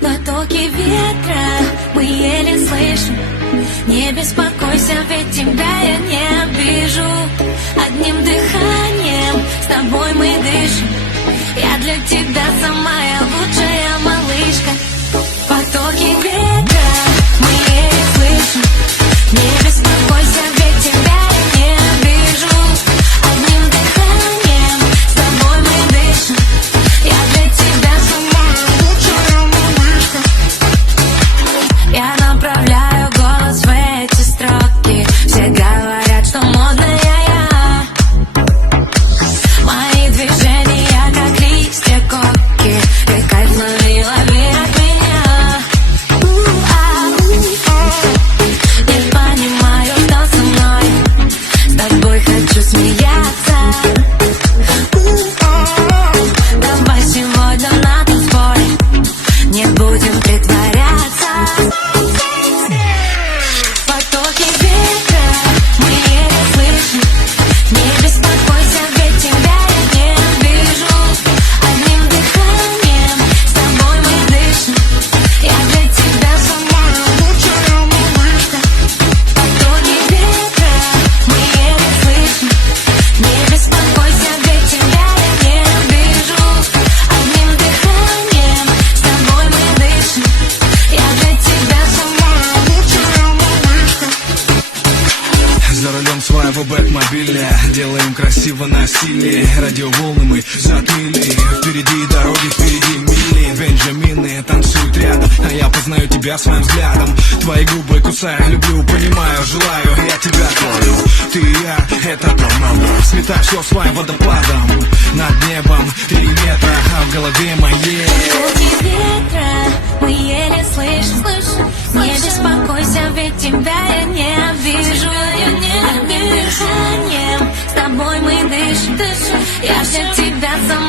Потоки ветра мы еле слышим. Не беспокойся, ведь тебя я не обижу. Одним дыханием с тобой мы дышим. Я для тебя самая лучшая малышка. Потоки ветра мы еле слышим. Не беспокойся, ведь тебя я не обижу. Одним дыханием с тобой мы дышим. Я для тебя самая лучшая малышка. Я направляю голос в эти строки. Все говорят, что модная я. Мои движения как листья коки. Ты кайф лови, лови от меня. Не понимаю, что со мной. С тобой хочу смеяться. Давай сегодня на танцполе не будем притворяться. Потоки ветра мы еле слышим. Не беспокойся, ведь тебя я не обижу. Одним дыханием с тобой мы дышим. Я для тебя самая лучшая малышка. Потоки ветра мы еле слышим. Не беспокойся, ведь тебя я не обижу. Одним дыханием с тобой мы дышим. Я для тебя самая лучшая малышка. За рулем своего бэк-мобиля делаем красиво насилие. Радиоволны мы затмили. Впереди дороги, впереди мили. Бенджамины танцуют рядом, а я познаю тебя своим взглядом. Твои губы кусаю, люблю, понимаю, желаю. Я тебя твою, ты и я, это команда. Сметай все своим водопадом. Над небом 3 метра, а в голове моей Потоки ветра мы еле слышим. Не беспокойся, ведь тебя я не обижу. Одним дыханием с тобой мы дышим. Я для тебя сама